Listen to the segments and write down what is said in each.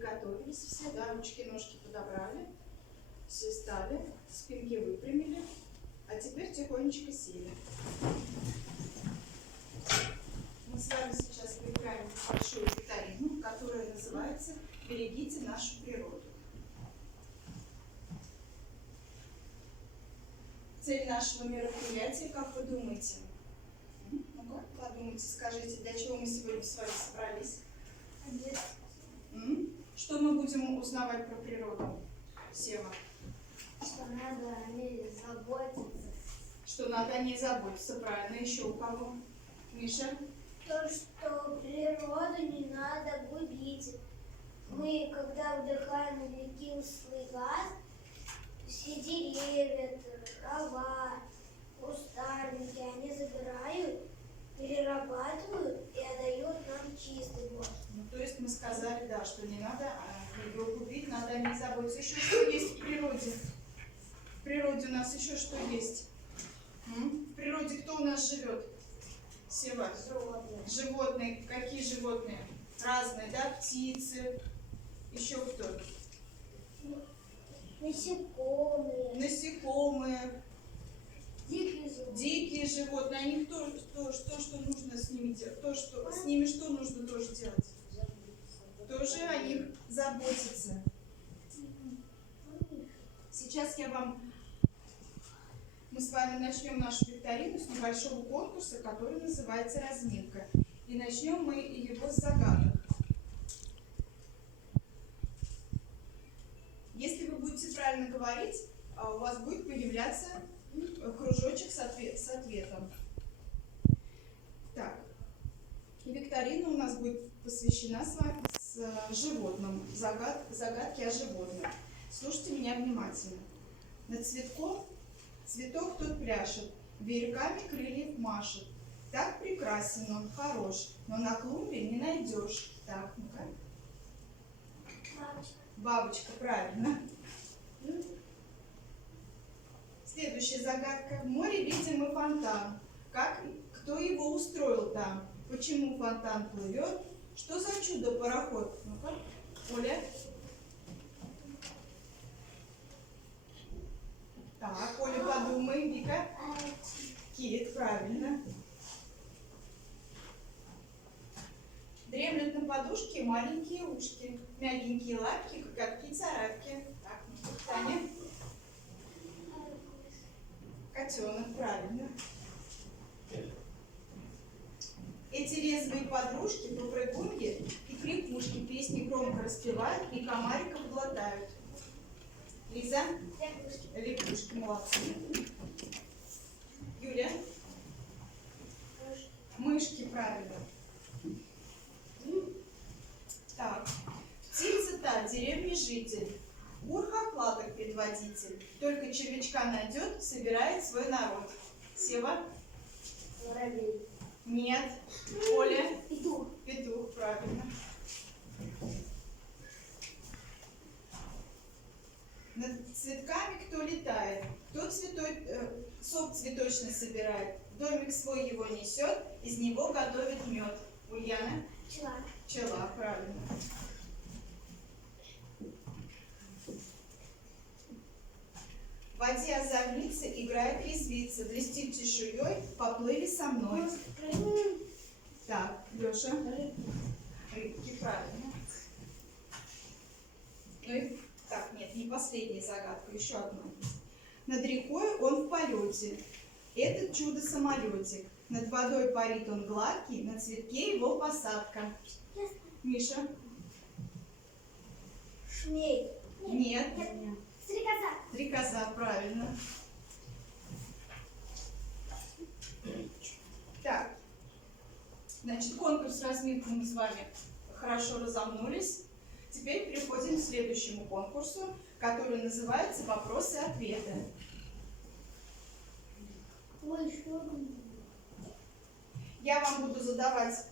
Приготовились все, да, ручки, ножки подобрали. Все стали, спинки выпрямили. А теперь тихонечко сели. Мы с вами сейчас поиграем в большую викторину, которая называется «Берегите нашу природу». Цель нашего мероприятия, как вы думаете? Ну-ка, подумайте, скажите, для чего мы сегодня с вами собрались? Что мы будем узнавать про природу, Сева? Что надо о ней заботиться. Что надо о ней заботиться, правильно. Еще у кого? Миша? То, что природу не надо губить. Мы, когда вдыхаем углекислый газ, все деревья, трава, кустарники, они забирают, перерабатывают и отдают нам чистый воздух. Ну, то есть мы сказали, да, что не надо ее губить, надо о ней заботиться. Еще что есть в природе? В природе у нас еще что есть? В природе кто у нас живет? Сева? Животные. Животные. Какие животные? Разные, да? Птицы. Еще кто? Насекомые. Насекомые. Дикие животные. Дикие животные. Они что нужно с ними делать? С ними что нужно тоже делать? Тоже о них заботиться. Сейчас мы с вами начнем нашу викторину с небольшого конкурса, который называется «Разминка». И начнем мы его с загадок. Если вы будете правильно говорить, у вас будет появляться кружочек с ответом. Так, и викторина у нас будет посвящена с вами животным, загадки о животных. Слушайте меня внимательно. Над цветком цветок тот пляшет, веерками крыльев машет. Так прекрасен он, хорош, но на клумбе не найдешь. Так, ну-ка. Бабочка. Бабочка, правильно. Следующая загадка. В море видим мы фонтан. Кто его устроил там? Почему фонтан плывет? Что за чудо-пароход? Ну-ка, Оля. Так, Оля, подумай, Вика. Кит, правильно. Дремлют на подушке маленькие ушки, мягенькие лапки, коготки, царапки. Так, Таня. Котенок, правильно. Эти резвые подружки, попрыгуньи и крикушки песни громко распевают и комариков глотают. Лиза? Лягушки, молодцы. Юля? Мышки, правильно. Так. Птица та, деревни житель. Гур-хохлаток предводитель. Только червячка найдет, собирает свой народ. Сева? Воробей. Нет. Оля? Петух. Петух, правильно. Над цветками кто летает? Кто сок цветочный собирает? Домик свой его несет, из него готовит мед. Ульяна? Пчела. Пчела, правильно. В воде озорница играет резвица, блестит чешуей, поплыли со мной. Так, Леша? Рыбки, правильно. Ну и так, нет, не последняя загадка, еще одна. Над рекой он в полете. Этот чудо-самолетик. Над водой парит он гладкий, на цветке его посадка. Миша? Шмель. Нет. Стрекоза. Стрекоза, правильно. Так, значит, конкурс разминку мы с вами хорошо разомнулись. Теперь переходим к следующему конкурсу, который называется «Вопросы и ответы». Я вам буду задавать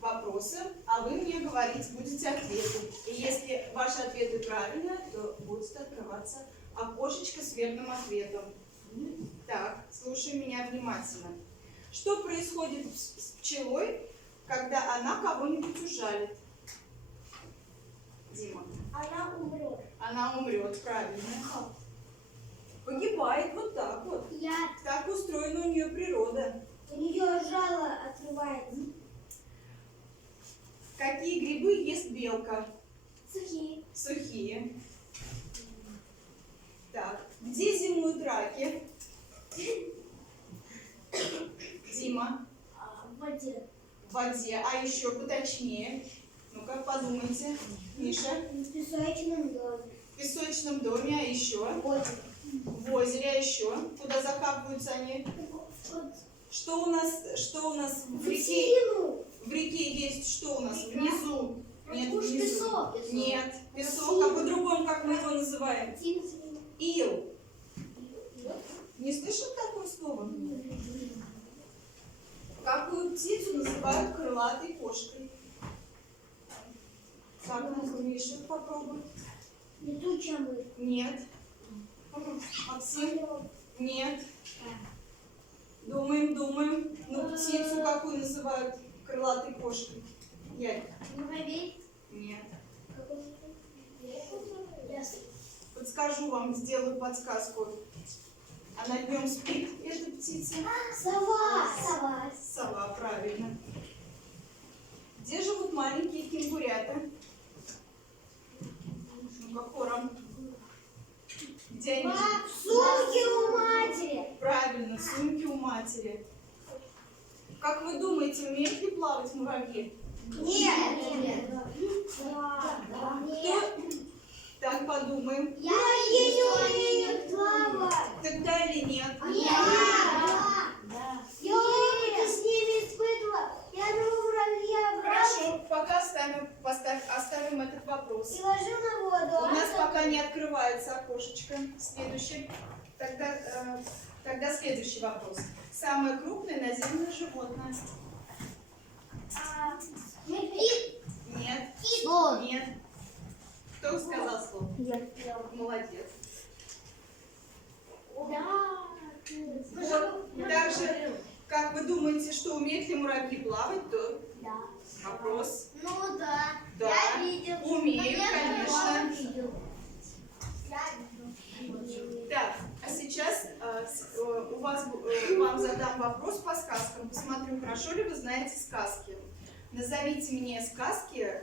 вопросы, а вы мне говорить будете ответы. И если ваши ответы правильные, то будет открываться окошечко с верным ответом. Так, слушай меня внимательно. Что происходит с пчелой, когда она кого-нибудь ужалит? Дима. Она умрет, правильно. Погибает вот так вот. Я Так устроена у нее природа. у нее жало отрывается. Какие грибы ест белка? Сухие. Сухие. Так, где зимуют раки? Дима. В воде. В воде. А еще поточнее. Ну-ка, подумайте. Миша. В песочном доме. В песочном доме, а еще? В озере, а еще? Куда закапываются они? Что у нас в реке? В реке есть что у нас? Внизу. Нет, внизу. Песок. Нет, песок. А по-другому, как мы его называем? Ил. Не слышал такое слово? Какую птицу называют крылатой кошкой? Так, ну-ка, Миша, попробуй. Летучая мышь. Нет. Максим? Нет. Думаем. Ну, птицу какую называют крылатой кошкой? Ярик? Муравей. Нет. Ясно. Подскажу вам, сделаю подсказку. Она днем спит, эта птица? Сова. Сова, правильно. Где живут маленькие кенгурята? Ну-ка, хором. Где они живут? В сумке у матери. Правильно, в сумке у матери. Как вы думаете, умеют ли плавать муравьи? Нет. Кто? Так, подумаем. Я не умею плавать. Тогда или нет? Я опыты с ними испытывала. Я на муравья брала Хорошо, пока оставим этот вопрос. и ложу на воду. У нас пока не открывается окошечко. Следующий. Тогда следующий вопрос. Самое крупное наземное животное? Медведь. Нет. Слон. Нет. Кто сказал слово? Молодец. Также, как вы думаете, что умеют ли муравьи плавать, то Да. вопрос. Ну да. Да, Я видел. умеют, Я конечно. видел. Так, а сейчас вам задам вопрос по сказкам. Посмотрю, хорошо ли вы знаете сказки. Назовите мне сказки,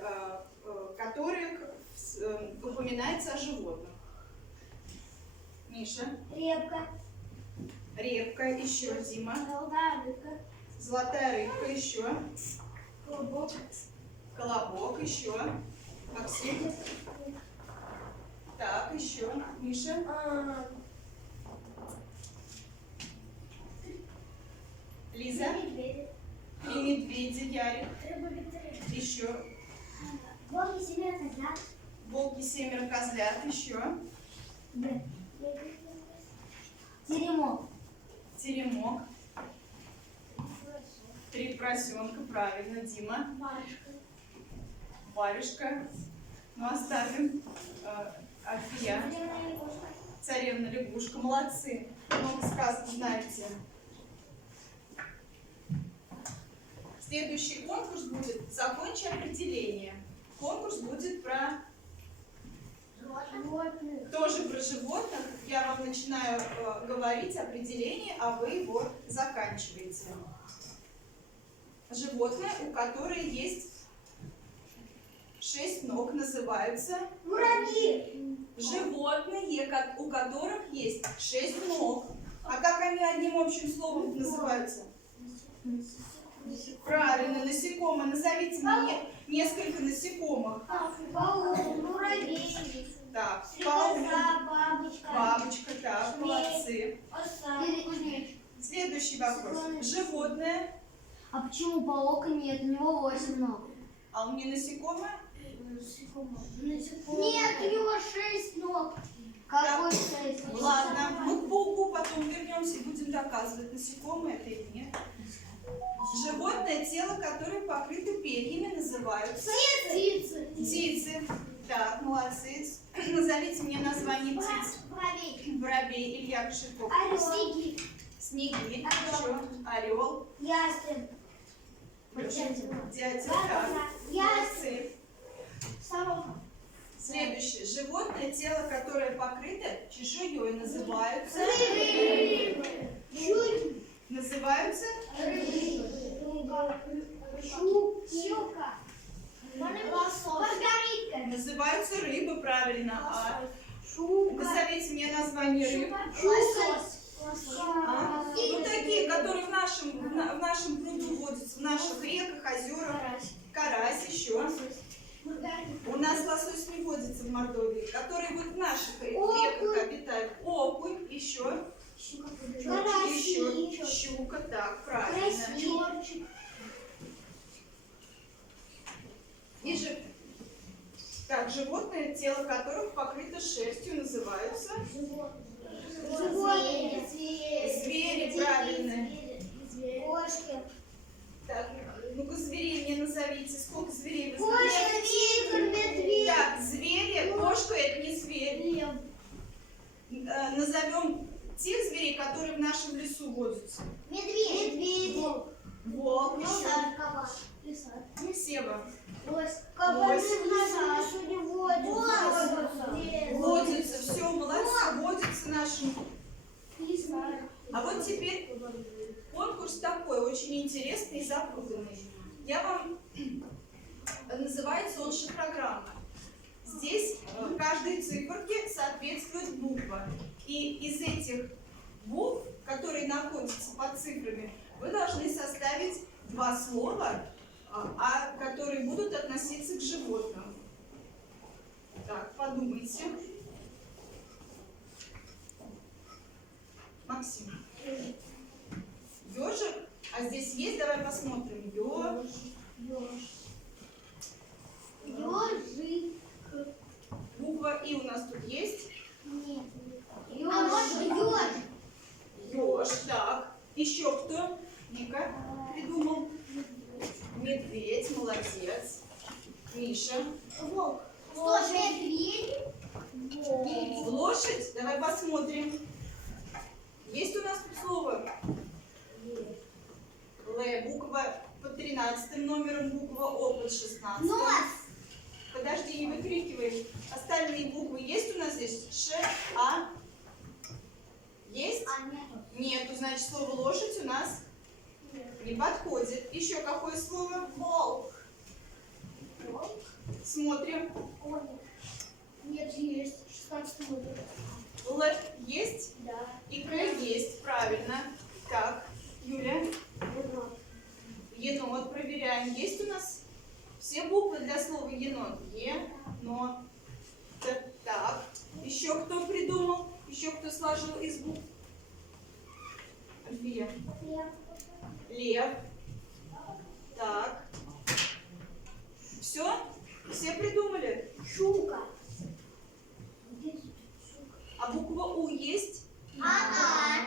в которых упоминается о животных. Миша. Репка. Репка, еще Дима. Золотая рыбка. Золотая рыбка, еще. Колобок. Колобок, еще. Максим. Так, еще. Миша. Лиза. Медведь. И медведи, Ярик. Рыба-вертолет. Еще. Волки, семеро козлят. Волки, семеро козлят, еще. Теремок. Теремок. Три поросенка, правильно. Дима. Варежка. Варежка. Ну, оставим. Альфия. Зеленая лягушка. Царевна лягушка. Молодцы. Много сказок знаете. Следующий конкурс будет «Закончи определение». Конкурс будет про Животных. тоже про животных. Я вам начинаю говорить определение, а вы его заканчиваете. Животное, у которого есть 6 ног, называются Муравьи. животные, у которых есть 6 ног. А как они одним общим словом называются? Правильно, насекомые. Назовите мне несколько насекомых. Паук. Муравей. Так, паук, Стрекоза. Бабочка. бабочка, так, молодцы. Оса. Следующий вопрос. Животное, А почему паука нет? У него 8 ног. а у меня насекомое? Нет, у него 6 ног. Какой 6? Ладно, мы к пауку потом вернемся и будем доказывать, насекомое это или нет. Животное, тело которое покрыто перьями, называются Птицы. птицы. Так, молодцы. Назовите мне название птиц. Воробей. Воробей, Илья Кошельков. Орел. Снеги. Орел. Еще. Орел. Ястреб. Дятел. Так. Ястреб. Молодцы. Сорока. Следующее. Животное, тело, которое покрыто чешуей, называются... Называются... Щука. Маргаритка. Называются рыбы, правильно. А Шука. назовите мне название рыб. А? Ну, такие, которые в нашем пруду водятся, в наших реках, озерах. Карась еще. У нас лосось не водится в Мордовии, которые вот в наших реках обитают. Окунь, еще. Еще. Щука, так, правильно. И же, так, животные, тело которых покрыто шерстью, называются звери, правильно. Кошки. Так, ну-ка, зверей мне назовите. Сколько зверей вы Кошка, знаете? тигр, медведь. Так, звери, кошка это не зверь. Назовем тех зверей, которые в нашем лесу водятся. Медведь. Волк, еще. Лиса. Сева. Кабаны в нашем лесу не водятся. Водятся, все, молодцы, водятся наши. Лиса. А вот теперь конкурс такой, очень интересный и запутанный. Я вам... Называется он шифрограмма. Здесь каждой циферке соответствует буква. И из этих букв, которые находятся под цифрами, вы должны составить два слова, которые будут относиться к животным. Так, подумайте. Максим. Ёжик. А здесь есть? Давай посмотрим. Ёжик. Буква И у нас тут есть. Нет. Ёж. Ёж. Так. Еще кто? Вика придумал. Медведь. Молодец. Миша. Волк. Что, медведь? Лошадь. Давай посмотрим. Есть у нас тут слово? Л. Буква под 13 номером, буква О под 16. Нос. Подожди, не выкрикивай. Остальные буквы есть у нас здесь? Ш, А. Есть? Нету, значит, слово лошадь у нас не подходит. Еще какое слово? Волк. Смотрим. Нет, есть. 16 номер. Л есть? Да. И К есть, правильно. Так, Юля. Енот, проверяем. Есть у нас все буквы для слова енот? Е, но. Так. Еще кто придумал? Еще кто сложил из букв? Альфия. Лев. Так. Все? Все придумали? Щука. А буква У есть? Да.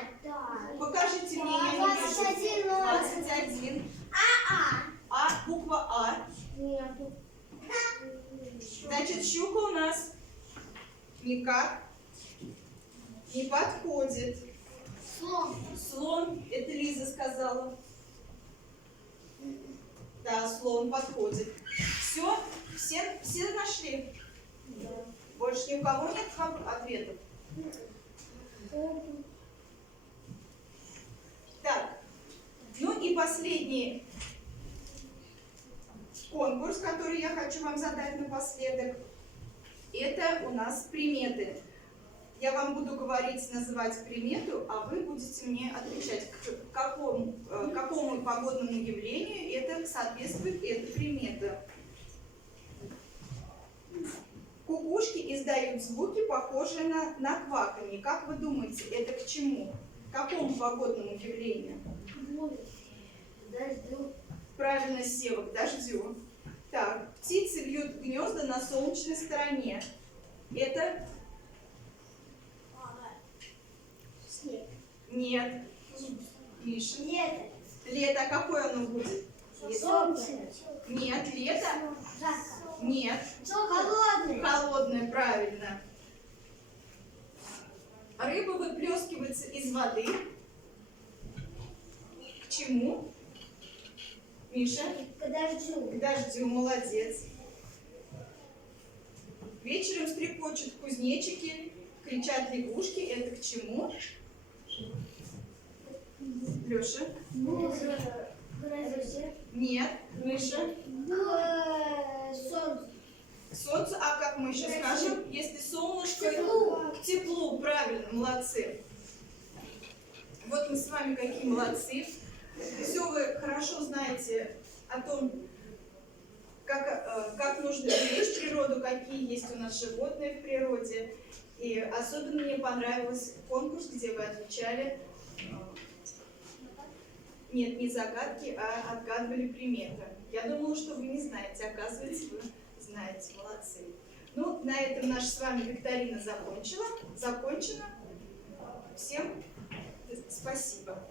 Покажите мне, я не вижу. 21. 21. А, буква А. Нету. Значит, щука у нас никак не подходит. Слон. Слон, это Лиза сказала. Да, слон подходит. Все нашли? Больше ни у кого нет ответов? Так, ну и последний конкурс, который я хочу вам задать напоследок, это у нас приметы. Я вам буду говорить, называть примету, а вы будете мне отвечать, к какому погодному явлению это соответствует эта примета. Кукушки издают звуки, похожие на кваканье. Как вы думаете, это к чему? К какому погодному явлению? Дождю. Правильно, Сева, к дождю. Так, птицы вьют гнезда на солнечной стороне. Это? Снег. Нет. Миша. Лето. Лето, а какое оно будет? Солнце. Нет, лето? Жарко. Нет. Холодный. Холодное, правильно. Рыба выплескивается из воды. К чему? Миша? К дождю. К дождю, молодец. Вечером стрекочут кузнечики, кричат лягушки. Это к чему? Леша? Нет. Миша? К солнцу. К солнцу. А как мы еще скажем? Если солнышко... Теплу. К теплу. Правильно, молодцы. Вот мы с вами какие молодцы. Все вы хорошо знаете о том, как нужно беречь природу, какие есть у нас животные в природе. И особенно мне понравился конкурс, где вы отвечали, нет, не загадки, а отгадывали приметы. Я думала, что вы не знаете, оказывается, вы знаете, молодцы. Ну, на этом наша с вами викторина закончена. Всем спасибо.